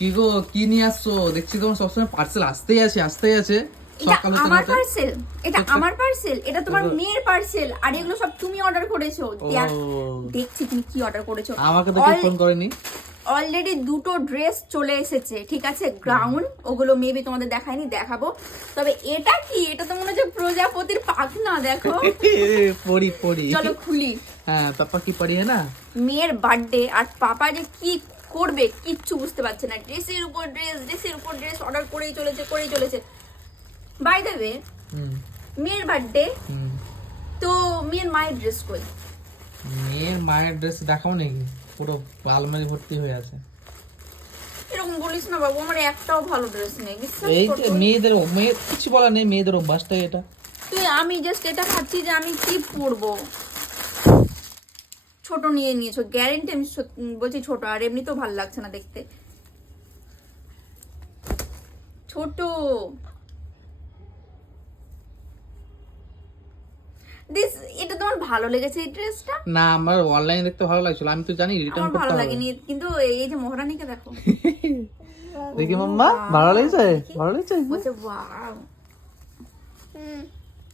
কি গো কি নিয়ে আসছো? দেখছি তোমার সবসময় পার্সেল আসতেই আছে এটা সকাল হতে আমার হতে। পার্সেল, এটা আমার পার্সেল, এটা তোমার মেয়ের পার্সেল, আর এগুলো সব তুমি অর্ডার করেছো। দেখছি তুমি কি অর্ডার করেছো। আমাকে তো কেউ ফোন করেনি। অলরেডি দুটো ড্রেস চলে এসেছে, ঠিক আছে, গ্রাউন্ড, ওগুলো মেবি তোমাদের দেখায়নি, দেখাবো। তবে এটা কি, এটা তো মনে হচ্ছে প্রজাপতির পাখনা, দেখো। পড়ি চলো খুলি। হ্যাঁ পাপা কি পড়ি হ্যাঁ না। মেয়ের বার্থডে, আর পাপা যে কি করবে কিচ্ছু বুঝতে পারছে না। ড্রেসের উপর ড্রেস অর্ডার করেই চলেছে। বাই দ্য ওয়ে, মেয়ের বার্থডে, তো মেয়ের মায়ের ড্রেস কই? মেয়ের মায়ের ড্রেস দেখাও নাকি? পুরো আলমারি ভর্তি হয়ে আছে। এরকম বলিস না বাবু, আমার একটাও ভালো ড্রেস নেই, বিশ্বাস এই কর। যে মেয়েদের কিছু বলা নেই, মেয়েদের অভ্যাসটাই এটা। তুই, আমি জাস্ট এটা ভাবছি যে আমি কি পরবো। ছোট নিয়ে নিয়েছো, গ্যারেন্টি আমি বলছি ছোট, আর এমনিতেও ভালো লাগছে না দেখতে। ছোট দিস, এটা তোমার ভালো লেগেছে এই ড্রেসটা? না আমার অনলাইনে দেখতে ভালো লাগছিল, আমি তো জানি রিটার্ন আমার করতে ভালো হবে। লাগেনি, কিন্তু এই যে মহারানীকে দেখো। দেখি মাম্মা ভালো লেগেছে? বলছে ওয়াও।